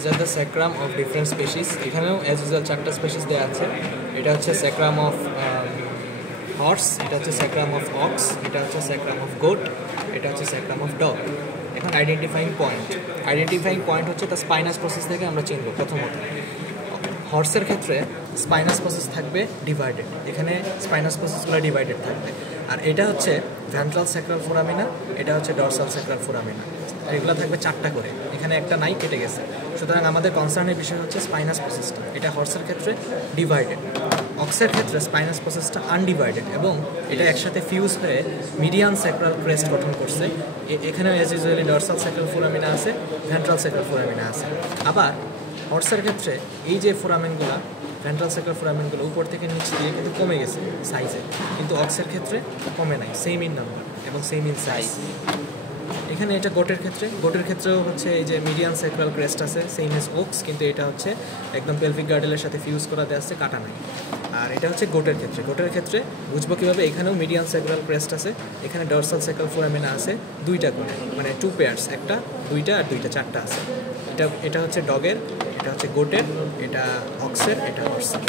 These are the sacrum of different species. এখানেও as usual চারটা species দেওয়া আছে। এটা হচ্ছে sacrum of horse, এটা হচ্ছে sacrum of ox, এটা হচ্ছে sacrum of goat, এটা হচ্ছে sacrum of dog. এখন আইডেন্টিফাইং পয়েন্ট হচ্ছে তার স্পাইনাস প্রসেস থেকে আমরা চিনব। প্রথমত হর্সের ক্ষেত্রে স্পাইনাস প্রসেস থাকবে ডিভাইডেড, এখানে স্পাইনাস প্রসেসগুলো ডিভাইডেড থাকবে। আর এটা হচ্ছে ভেন্ট্রাল স্যাক্রাল ফোরামিনা, এটা হচ্ছে ডরসাল স্যাক্রাল ফোরামিনা, আর এগুলো থাকবে চারটা করে, এখানে একটা নাই, কেটে গেছে। সুতরাং আমাদের কনসার্নের বিষয় হচ্ছে স্পাইনাস প্রসেসটা, এটা হর্সের ক্ষেত্রে ডিভাইডেড। অক্সের ক্ষেত্রে স্পাইনাস প্রসেসটা আনডিভাইডেড এবং এটা একসাথে ফিউজ হয়ে মিডিয়ান স্যাক্রাল ক্রেস্ট গঠন করছে। এখানেও এজ ইউজুয়ালি ডরসাল স্যাক্রাল ফোরামিনা আছে, ভেন্ট্রাল স্যাক্রাল ফোরামিনা আছে। আবার হর্সের ক্ষেত্রে এই যে ফোরামেনগুলো, ভেন্ট্রাল স্যাক্রাল ফোরামেনগুলো উপর থেকে নিচ দিয়ে কিন্তু কমে গেছে সাইজে, কিন্তু অক্সের ক্ষেত্রে কমে নাই, সেম ইন নাম্বার এবং সেম ইন সাইজ। এখানে এটা গোটের ক্ষেত্রেও হচ্ছে এই যে মিডিয়ান স্যাক্রাল ক্রেস্ট আছে, সেম এজ ওক্স, কিন্তু এটা হচ্ছে একদম পেলভিক গার্ডেলের সাথে ফিউজ করা দেওয়া আছে, কাটা নাই। আর এটা হচ্ছে গোটের ক্ষেত্রে বুঝবো কীভাবে, এখানেও মিডিয়ান স্যাক্রাল ক্রেস্ট আছে, এখানে ডরসাল স্যাক্রাল ফোরামিনা আছে দুইটা করে, মানে 2 পেয়ার্স, একটা দুইটা আর দুইটা, চারটা আছে। এটা হচ্ছে ডগের, এটা হচ্ছে গোটের, এটা অক্সের, এটা হর্সের।